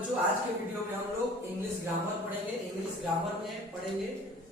बच्चों आज के वीडियो में हम लोग इंग्लिश ग्रामर पढ़ेंगे। इंग्लिश ग्रामर में पढ़ेंगे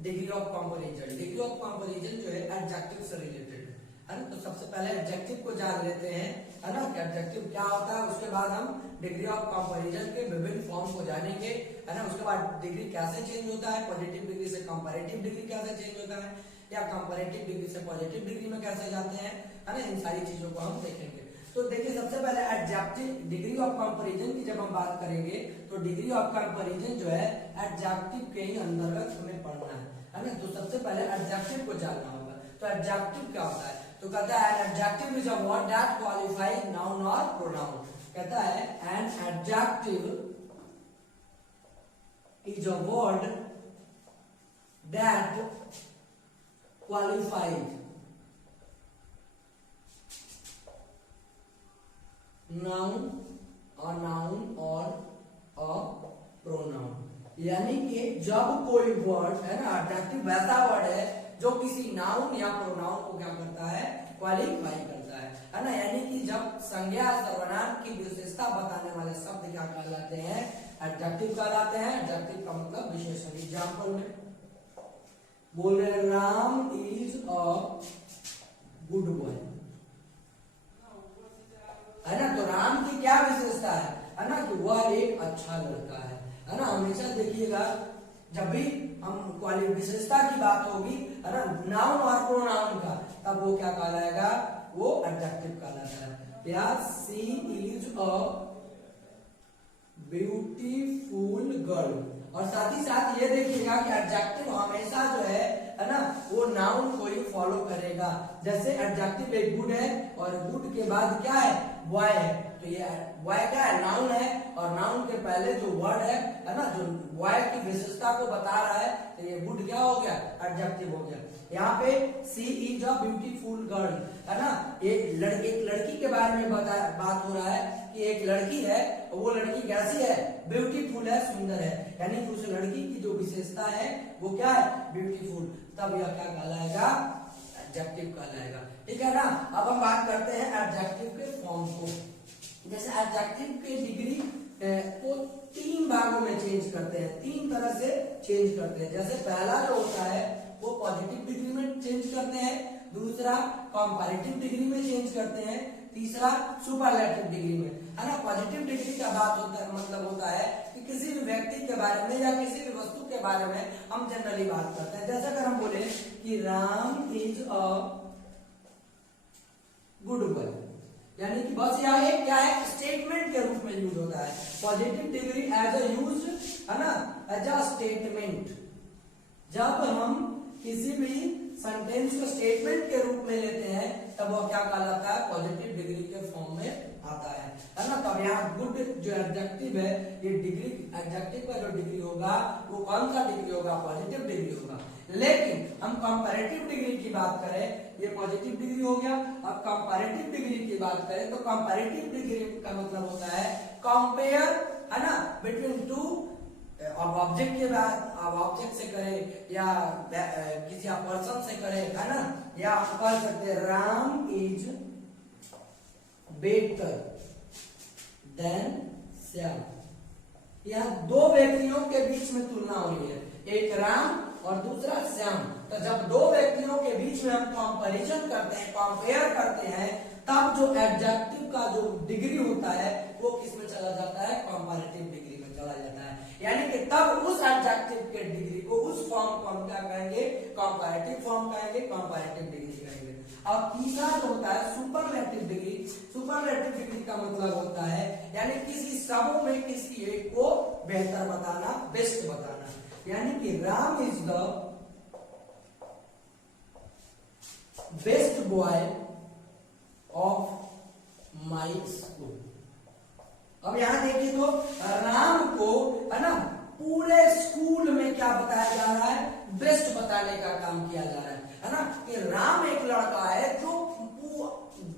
degree of comparison. Degree of comparison जो है एडजेक्टिव से रिलेटेड है ना। तो सबसे पहले एडजेक्टिव को जान लेते हैं, है ना, कि एडजेक्टिव क्या होता है। उसके बाद हम डिग्री ऑफ कंपैरिजन के विभिन्न फॉर्म को जानेंगे, है ना। उसके बाद डिग्री कैसे चेंज होता है, पॉजिटिव डिग्री से कंपैरेटिव डिग्री कैसे चेंज होता है, या कंपैरेटिव डिग्री से पॉजिटिव डिग्री में कैसे जाते हैं, है ना। इन सारी चीजों को हम देखेंगे। तो देखिए सबसे पहले एडजेक्टिव डिग्री ऑफ कंपैरिजन की जब हम बात करेंगे तो डिग्री ऑफ कंपैरिजन जो है एडजेक्टिव के ही अंतर्गत हमें पढ़ना है ना। तो सबसे पहले एडजेक्टिव को जानना होगा। तो एडजेक्टिव क्या होता है, तो कहता है adjective is a word that qualify noun और प्रोनाउन। कहता है an adjective is a word that qualifies noun और अ प्रोनाउन। यानी कि जब कोई वर्ड है ना, एडजेक्टिव वैसा वर्ड है जो किसी नाउन या प्रोनाउन को क्या करता है, क्वालिफाई करता है ना। यानी कि जब संज्ञा सर्वनाम की विशेषता बताने वाले शब्द क्या कहलाते हैं, एडजेक्टिव कहलाते हैं। एडजेक्टिव का मतलब विशेषण। एग्जाम्पल में बोल रहे Ram is a good boy, है ना। तो राम की क्या विशेषता है ना, कि वह एक अच्छा लड़का है ना। हमेशा देखिएगा जब भी हम विशेषता की बात होगी, है ना, नाउन और प्रोनाउन का, तब वो क्या कहलाएगा, वो एडजेक्टिव कहलाता है। या सी इज अ ब्यूटीफुल गर्ल। और साथ ही साथ ये देखिएगा कि एडजेक्टिव हमेशा जो है ना, वो नाउन को ही फॉलो करेगा। जैसे एडजेक्टिव एक गुड है और गुड के बाद क्या है, बॉय है। तो ये बॉय क्या है, नाउन है, और नाउन के पहले जो वर्ड है ना, जो बॉय की विशेषता को बता रहा है, तो ये गुड क्या हो गया, एडजेक्टिव हो गया। यहाँ पे सी इज अ ब्यूटीफुल गर्ल, है ना। एक लड़की के बारे में बात हो रहा है कि एक लड़की है, वो लड़की कैसी है, ब्यूटीफुल है, सुंदर है। यानी कि उस लड़की की जो विशेषता है वो क्या है, ब्यूटीफुल। तब यह क्या कहलाएगा, एडजेक्टिव कहलाएगा। ठीक है ना। अब हम बात करते हैं एडजेक्टिव के फॉर्म को। जैसे एडजेक्टिव के डिग्री को तीन भागों में चेंज करते हैं, तीन तरह से चेंज करते हैं। जैसे पहला जो होता है वो पॉजिटिव डिग्री में चेंज करते हैं, दूसरा कंपैरेटिव डिग्री में चेंज करते हैं, तीसरा सुपरलेटिव डिग्री में, है ना। पॉजिटिव डिग्री का बात होता है, मतलब होता है कि किसी भी व्यक्ति के बारे में या किसी भी वस्तु के बारे में हम जनरली बात करते हैं। जैसे अगर हम बोले कि Ram is a good boy, यानी कि बस यह एक क्या है, स्टेटमेंट के रूप में यूज होता है। Positive degree as a use, है ना, एज अ स्टेटमेंट। जब हम किसी भी सेंटेंस को स्टेटमेंट के रूप में लेते हैं तब वो क्या कहलाता है, पॉजिटिव डिग्री के फॉर्म में आता है ना। तब यहाँ गुड जो एडजेक्टिव है, ये डिग्री एडजेक्टिव का जो डिग्री होगा वो कौन सा डिग्री होगा, पॉजिटिव डिग्री होगा। लेकिन हम कंपैरेटिव डिग्री की बात करें, ये पॉजिटिव डिग्री हो गया। अब कंपैरेटिव डिग्री की बात करें तो कंपैरेटिव डिग्री का मतलब होता है कंपेयर, है ना, बिटवीन टू। अब ऑब्जेक्ट के बाद अब ऑब्जेक्ट से करें या किसी पर्सन से करें, है ना, या आप कह सकते हैं Ram is better than Shyam. यह दो व्यक्तियों के बीच में तुलना हो रही है, एक राम और दूसरा श्याम। तो जब दो व्यक्तियों के बीच में हम कंपैरिजन करते हैं, कंपेयर करते हैं, तब जो एडजेक्टिव का जो डिग्री होता है वो किस में चला जाता है, कंपैरेटिव डिग्री में चला जाता है। यानी कि तब उस एडजेक्टिव के डिग्री को, उस फॉर्म को हम क्या कहेंगे, कंपैरेटिव फॉर्म कहेंगे, कंपैरेटिव डिग्री कहेंगे। अब तीसरा जो होता है सुपरलेटिव डिग्री। सुपरलेटिव डिग्री का मतलब होता है यानी किसी समूह में किसी एक को बेहतर बताना, बेस्ट बताना। यानी कि Ram is the best boy of my school. अब यहां देखिए तो राम को, है ना, पूरे स्कूल में क्या बताया जा रहा है, बेस्ट बताने का काम किया जा रहा है ना। कि राम एक लड़का है जो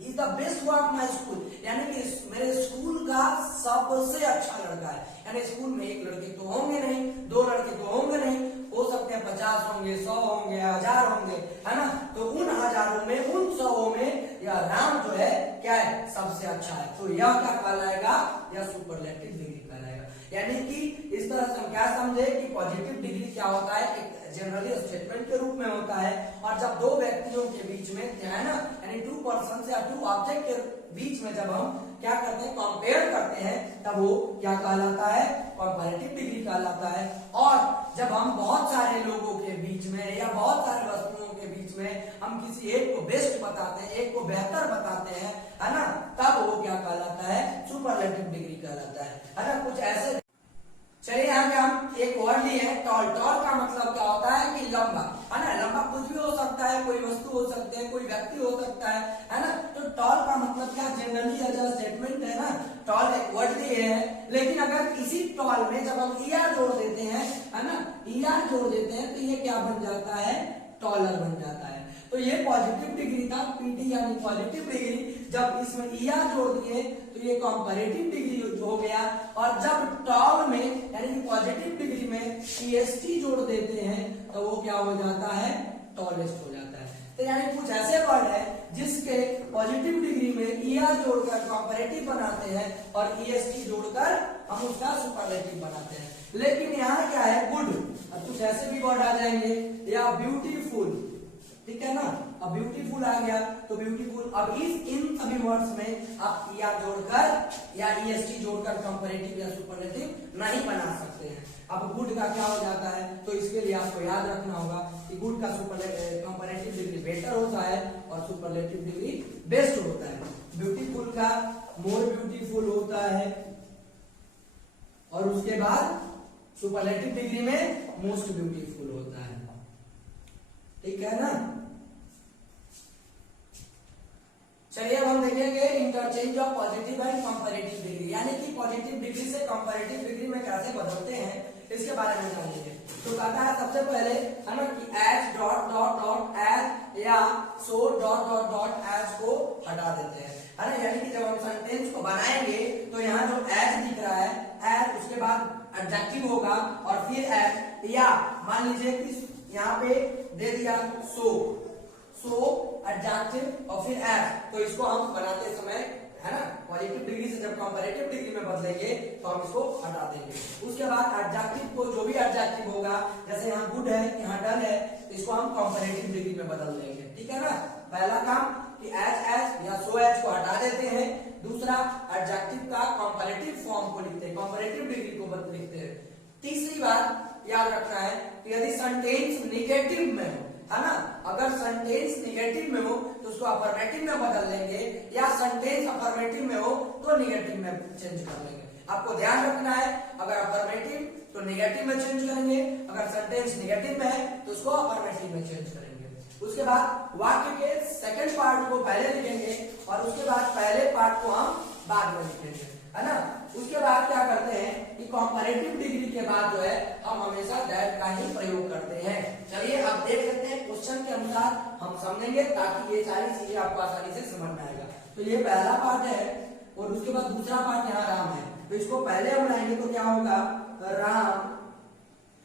is the best boy of my school, यानी कि मेरे स्कूल का सबसे अच्छा लड़का है। यानी स्कूल में एक लड़के तो होंगे नहीं, दो लड़के तो होंगे नहीं, हो सकते हैं 50 होंगे, 100 होंगे, 1000 होंगे, है ना। तो उन हजारों में, उन 100 में या राम जो है क्या है, सबसे अच्छा है। तो यह क्या कहलाएगा, यह सुपरलेटिव डिग्री कहलाएगा। यानी कि इस तरह से हम क्या समझे कि पॉजिटिव डिग्री क्या होता है, एक जनरली स्टेटमेंट के रूप में होता है, और जब दो व्यक्तियों के बीच में है ना, यानी टू पर्सन या टू ऑब्जेक्ट के बीच में जब हम क्या करते हैं, कंपेयर करते हैं, तब वो क्या कहलाता है, कंपैरेटिव डिग्री कहलाता है। और जब हम बहुत सारे लोगों के बीच में या बहुत सारे वस्तुओं के बीच में हम किसी एक को बेस्ट बताते हैं, एक को बेहतर बताते हैं, है ना, तब वो क्या कहलाता है, सुपरलेटिव डिग्री कहलाता है ना। कुछ ऐसे, चलिए यहाँ पे हम एक वर्ड लिए हैं टॉल। टॉल का मतलब क्या होता है कि लंबा, है ना। लंबा कुछ भी हो सकता है, कोई वस्तु हो सकती है, कोई व्यक्ति हो सकता है ना। तो टॉल का मतलब क्या, जनरली एज अ स्टेटमेंट है ना, टॉल एक वर्ड लिए है। लेकिन अगर इसी टॉल में जब हम ईआर जोड़ देते हैं, है ना, ईआर जोड़ देते हैं, तो ये क्या बन जाता है, टॉलर बन जाता है। तो ये पॉजिटिव डिग्री था, पीटी यानी पॉजिटिव डिग्री। जब इसमें ईआर जोड़ दिए तो ये कंपैरेटिव डिग्री हो गया। और जब टॉल में यानी कि पॉजिटिव डिग्री में ईएसटी जोड़ देते हैं तो वो क्या हो जाता है, टॉलेस्ट हो जाता है। तो यानी कुछ ऐसे वर्ड है जिसके पॉजिटिव डिग्री में ईआर जोड़कर कंपैरेटिव बनाते हैं और ईएसटी जोड़कर हम उसका सुपरलेटिव बनाते हैं। लेकिन यहाँ क्या है, गुड, अब कुछ ऐसे भी वर्ड आ जाएंगे, या ब्यूटीफुल, ठीक है ना। अब ब्यूटीफुल आ गया तो ब्यूटीफुल, अब इन सभी वर्ड्स में आप ईआर जोड़कर या ईएसटी जोड़कर कंपैरेटिव या सुपरलेटिव नहीं बना सकते हैं। अब गुड का क्या हो जाता है, तो इसके लिए आपको याद रखना होगा कि गुड का कंपैरेटिव डिग्री बेटर होता है और सुपरलेटिव डिग्री बेस्ट होता है। ब्यूटीफुल का मोर ब्यूटीफुल होता है, और उसके बाद सुपरलेटिव डिग्री में मोस्ट ब्यूटीफुल होता है, ठीक है ना। चलिए अब हम देखेंगे interchange of positive and comparative degree, यानी कि पॉजिटिव डिग्री से कंपैरेटिव डिग्री में कैसे बदलते हैं, इसके बारे में जानेंगे। तो कहता है सबसे पहले, है ना, कि h dot dot dot h या सो डॉट डॉट डॉट एज को हटा देते हैं, है ना। यानी कि जब हम सेंटेंस को बनाएंगे तो यहाँ जो एज दिख रहा है, एज, उसके बाद एडजेक्टिव होगा और फिर एज, या मान लीजिए कि यहाँ पे दे दिया सो, सो एडजेक्टिव और फिर एज, तो इसको हम बनाते समय, है ना, पॉजिटिव डिग्री से जब कंपैरेटिव डिग्री में बदलेंगे तो हम इसको हटा देंगे। उसके बाद एडजेक्टिव को, जो भी एडजेक्टिव होगा, जैसे यहाँ गुड है, यहाँ डन है, तो इसको हम कंपैरेटिव डिग्री में बदल देंगे, ठीक है ना। पहला काम कि एज या सो एज को हटा देते हैं। दूसरा, एडजेक्टिव का कंपैरेटिव फॉर्म को लिखते हैं, कंपैरेटिव डिग्री को लिखते हैं। तीसरी बात याद रखना है कि यदि सेंटेंस निगेटिव में हो, है ना, अगर सेंटेंस निगेटिव में हो तो उसको अफर्मेटिव में बदल लेंगे, या सेंटेंस अफर्मेटिव में हो तो निगेटिव में चेंज कर लेंगे। आपको ध्यान रखना है, अगर अफर्मेटिव तो निगेटिव में चेंज करेंगे, अगर सेंटेंस निगेटिव में है तो उसको अफर्मेटिव में चेंज करेंगे। उसके बाद वाक्य के सेकंड पार्ट को पहले लिखेंगे और उसके बाद पहले पार्ट को हम बाद में लिखेंगे, है ना। उसके बाद क्या करते हैं कि कंपैरेटिव डिग्री के बाद जो है हम हमेशा दैट का ही प्रयोग करते हैं। चलिए अब देख लेते हैं, क्वेश्चन के अनुसार हम समझेंगे ताकि ये सारी चीजें आपको आसानी से समझ में आएगा। तो ये पहला पार्ट है और उसके बाद दूसरा पार्ट यहाँ राम है, तो इसको पहले हम लाएंगे तो क्या होगा, राम,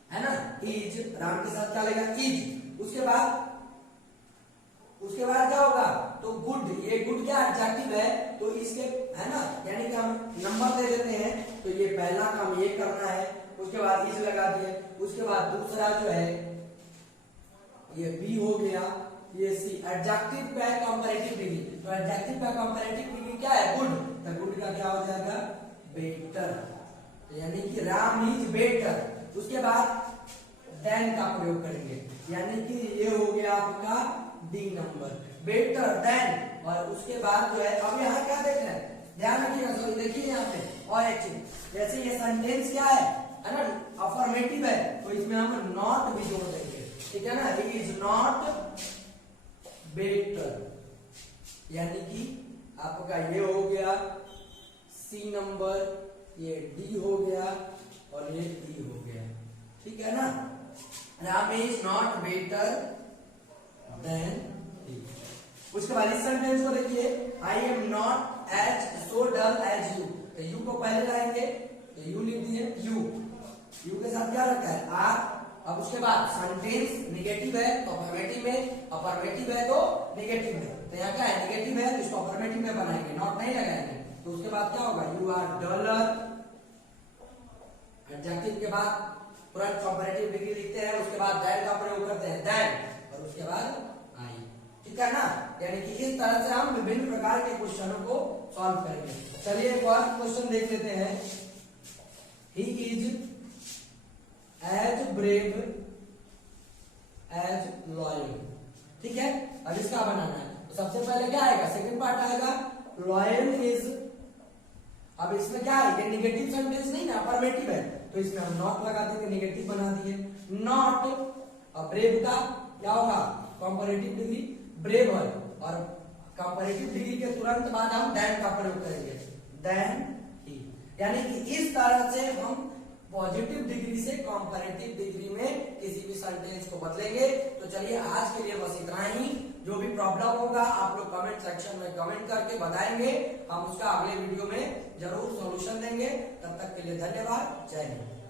है ना, इज, राम के साथ क्या लगेगा, इज। उसके बाद क्या होगा, तो गुड, ये गुड क्या एडजेक्टिव है, तो इसके, है ना, यानी कि हम नंबर दे देते हैं, तो ये पहला काम ये करना है। उसके बाद इज लगा दिए। उसके बाद दूसरा जो है ये बी हो गया, ये सी, एडजेक्टिव का कंपैरेटिव डिग्री, तो एडजेक्टिव का कंपैरेटिव डिग्री क्या है, गुड, तो गुड का क्या हो जाएगा, बेटर, यानी कि राम इज बेटर। उसके बाद देन का प्रयोग करेंगे, यानी कि ये हो गया आपका डी नंबर, बेटर देन। और उसके बाद जो है, अब यहाँ क्या देखना है, ध्यान रखिएगा, सॉरी देखिए यहाँ पे, और एक चीज, जैसे ये सेंटेंस क्या है ना, अफर्मेटिव है, तो इसमें हम नॉट भी जोड़ देंगे, ठीक है ना। ही इज नॉट बेटर, यानी कि आपका ये हो गया सी नंबर, ये डी हो गया और ये डी हो गया, ठीक है ना। Ram is not better than D. उसके बाद इस सेंटेंस को देखिए, I am not as so dull as you, तो यू को पहले लाएंगे, तो यू लिख दिए, यू के साथ क्या रखा है, आर। अब उसके बाद सेंटेंस निगेटिव है तो अफर्मेटिव में, अफर्मेटिव है तो निगेटिव में, तो यहाँ क्या है, नेगेटिव है, तो इसको अफर्मेटिव में बनाएंगे, नॉट नहीं लगाएंगे। तो उसके बाद क्या होगा, यू आर डलर, एडजेक्टिव के बाद तुरंत कंपैरेटिव डिग्री लिखते हैं, उसके बाद दैट का प्रयोग करते हैं, दैट, और उसके बाद आई। ठीक है ना, यानी कि इस तरह से हम विभिन्न प्रकार के क्वेश्चनों को सॉल्व करेंगे। चलिए एक और क्वेश्चन देख लेते हैं। He is as brave as loyal. ठीक है, अब इसका बनाना है, तो सबसे पहले क्या आएगा, सेकंड पार्ट आएगा, लॉयल इज। अब इसमें क्या है, ये नेगेटिव सेंटेंस नहीं ना, अफर्मेटिव है, तो इसमें हम नॉट लगा देंगे, नेगेटिव बना दिए, नॉट। अब ब्रेव का क्या होगा, कंपैरेटिव डिग्री, ब्रेव है, और कंपैरेटिव डिग्री के तुरंत बाद हम देन का प्रयोग करेंगे, देन ही। यानी कि इस तरह से हम पॉजिटिव डिग्री से कंपैरेटिव डिग्री में किसी भी सेंटेंस को बदलेंगे। तो चलिए आज के लिए बस इतना ही। जो भी प्रॉब्लम होगा आप लोग कमेंट सेक्शन में कमेंट करके बताएंगे, हम उसका अगले वीडियो में जरूर सॉल्यूशन देंगे। तब तक के लिए धन्यवाद, जय हिंद।